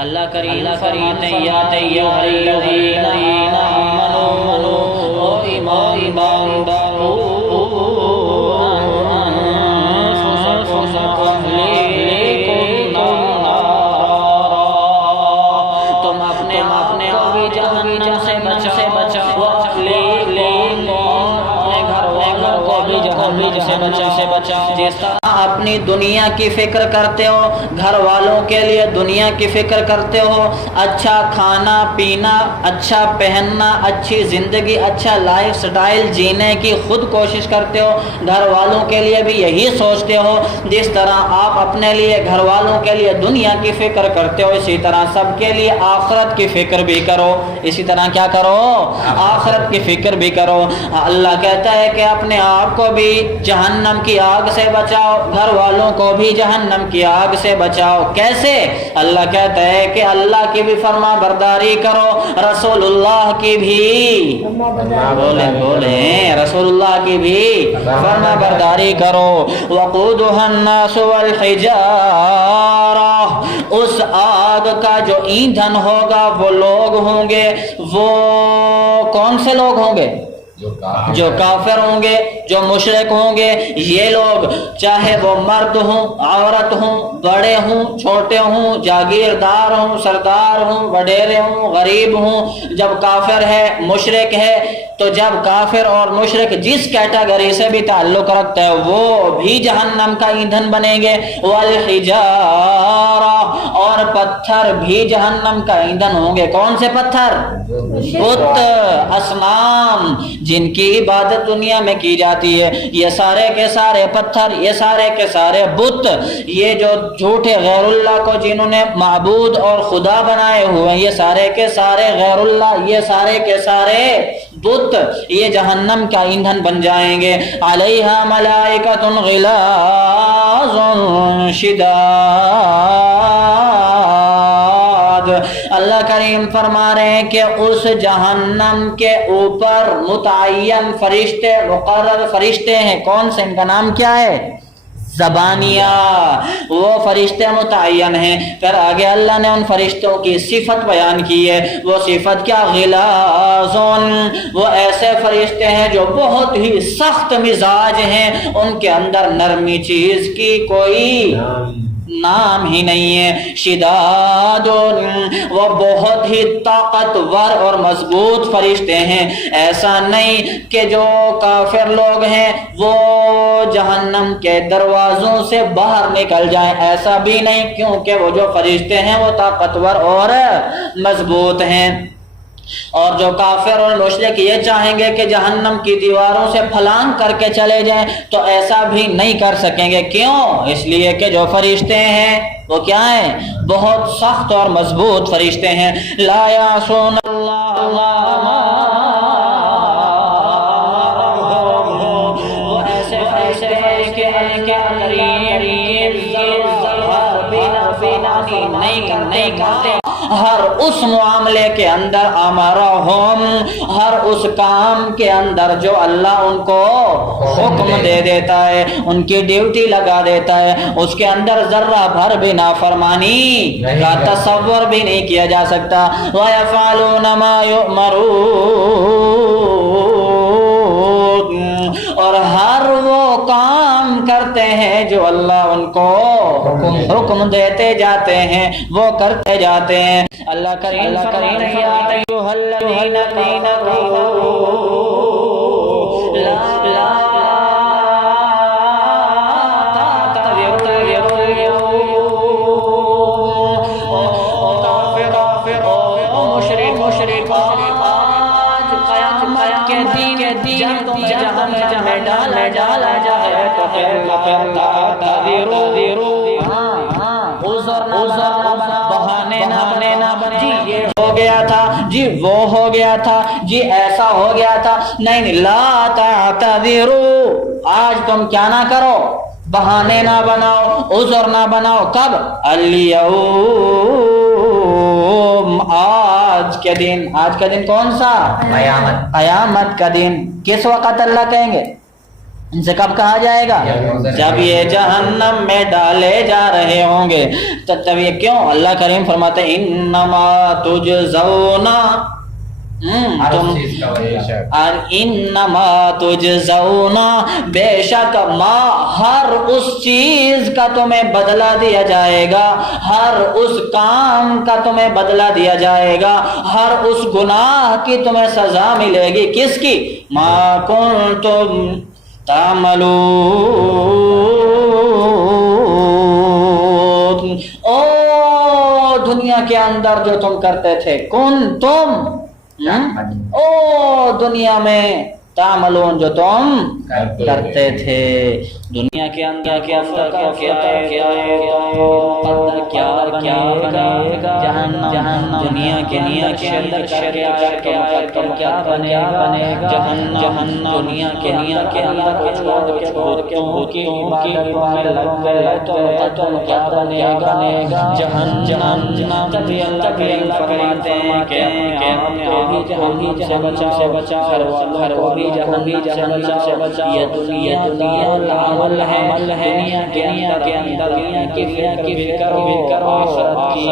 اللہ کریم فرماتے ہیں یا ایھا الذین آمنوا او ایمان دارو انفسکم واہلیکم نارا، تم اپنے کو بھی جہنم سے بچاؤ، واہلیکم اپنے گھر والوں کو بھی جہنم سے بچاؤ۔ جس طرح اپنی دنیا کی فکر کرتے ہو، گھر والوں کے لیے دنیا کی فکر کرتے ہو، اچھا کھانا پینا، اچھا پہننا، اچھی زندگی، اچھا لائف سٹائل جینے کی خود کوشش کرتے ہو، گھر والوں کے لیے بھی یہی سوچتے ہو۔ جس طرح آپ اپنے لیے گھر والوں کے لیے دنیا کی فکر کرتے ہو، اسی طرح سب کے لیے آخرت کی فکر بھی کرو۔ اسی طرح کیا کرو؟ آخرت کی فکر بھی کرو۔ اللہ کہتا ہے کہ اپنے آپ کو بھی جہنم کی آگ سے بچاؤ، گھر والوں کو بھی جہنم کی آگ سے بچاؤ۔ کیسے؟ اللہ کہتا ہے کہ اللہ کی بھی فرما برداری کرو، رسول اللہ کی بھی بولیں رسول اللہ کی بھی فرما برداری کرو۔ وقودها الناس والحجارہ، اس آگ کا جو ایندھن ہوگا وہ لوگ ہوں گے۔ وہ کون سے لوگ ہوں گے؟ جو کافر ہوں گے، جو مشرک ہوں گے۔ یہ لوگ چاہے وہ مرد ہوں، عورت ہوں، بڑے ہوں، چھوٹے ہوں، جاگیردار ہوں، سردار ہوں، وڈیرے ہوں، غریب ہوں، جب کافر ہے، مشرک ہے، تو جب کافر اور مشرک جس کیٹیگری سے بھی تعلق رکھتا ہے وہ بھی جہنم کا ایندھن بنیں گے۔ والحجارہ، اور پتھر بھی جہنم کا ایندھن ہوں گے۔ کون سے پتھر؟ بت، اصنام، جن کی عبادت دنیا میں کی جاتی ہے، یہ سارے کے سارے پتھر، یہ سارے کے سارے بت، یہ جو جھوٹے غیر اللہ کو جنہوں نے معبود اور خدا بنائے ہوئے، یہ سارے کے سارے غیر اللہ، یہ سارے کے سارے بت، یہ جہنم کا ایندھن بن جائیں گے۔ علیہا ملائکۃ غلاظ شداد، اللہ کریم فرما رہے ہیں کہ اس جہنم کے اوپر متعین فرشتے، مقرر فرشتے ہیں۔ کون سے؟ ان کا نام کیا ہے؟ زبانیہ، وہ فرشتے متعین ہیں۔ پھر آگے اللہ نے ان فرشتوں کی صفت بیان کی ہے۔ وہ صفت کیا؟ غلاظون، وہ ایسے فرشتے ہیں جو بہت ہی سخت مزاج ہیں، ان کے اندر نرمی چیز کی کوئی نام ہی نہیں ہے۔ شداد، وہ بہت ہی طاقتور اور مضبوط فرشتے ہیں۔ ایسا نہیں کہ جو کافر لوگ ہیں وہ جہنم کے دروازوں سے باہر نکل جائیں، ایسا بھی نہیں، کیونکہ وہ جو فرشتے ہیں وہ طاقتور اور مضبوط ہیں۔ اور جو کافر اور مشرک یہ چاہیں گے کہ جہنم کی دیواروں سے پھلانگ کر کے چلے جائیں تو ایسا بھی نہیں کر سکیں گے۔ کیوں؟ اس لیے کہ جو فرشتے ہیں وہ کیا ہیں؟ بہت سخت اور مضبوط فرشتے ہیں۔ لا یعصون اللہ ما امرهم، وہ ایسے فرشتے ہیں کہ نہیں کرتے ہر اس معاملے کے اندر، امرہم، ہر اس کام کے اندر جو اللہ ان کو حکم دے دیتا ہے، ان کی ڈیوٹی لگا دیتا ہے، اس کے اندر ذرہ بھر بھی نافرمانی کا تصور بھی نہیں کیا جا سکتا۔ وَيَفْعَلُونَ مَا يُؤْمَرُونَ، اور ہر وہ کام کرتے ہیں جو اللہ ان کو حکم دیتے جاتے ہیں، وہ کرتے جاتے ہیں۔ اللہ کریم یا ایھا الذین آمنوا لا ڈالا جائے تو بہانے نہ بنے، جی یہ ہو گیا تھا، جی وہ ہو گیا تھا، جی ایسا ہو گیا تھا، نہیں، لا تعتذروا، آج تم کیا نہ کرو، بہانے نہ بناؤ، عذر نہ بناؤ۔ کب؟ الیوم، آج کے دن۔ آج کا دن کون سا؟ قیامت کا دن۔ کس وقت اللہ کہیں گے؟ ان سے کب کہا جائے گا؟ جب یہ جہنم میں ڈالے جا رہے ہوں گے. تب یہ کیوں؟ اللہ کریم فرماتے ہیں انما تجزون، انما تجزون، بے شک ما، ہر اس چیز کا تمہیں بدلہ دیا جائے گا، ہر اس کام کا تمہیں بدلہ دیا جائے گا، ہر اس گناہ کی تمہیں سزا ملے گی. کس کی؟ ما کنتم تعملون، او دنیا کے اندر جو تم کرتے تھے، کنتم، او دنیا میں، تعملون جو تم کرتے تھے. دنیا کے اندر کیا بنے گا؟ جہنم. دنیا کے اندر کیا بنے گا؟ جہنم. دنیا کے اندر چھوڑ کے کی عبادتوں میں لگ گئے تو کیا بنے گا؟ جہنم. تبھی اللہ فرماتے ہیں کہ جہنم سے بچا، گھر کو بھی جہنم سے بچا. یہ دنیا العمل ہے، دنیا کے اندر کی فکر کرو، آخرت کی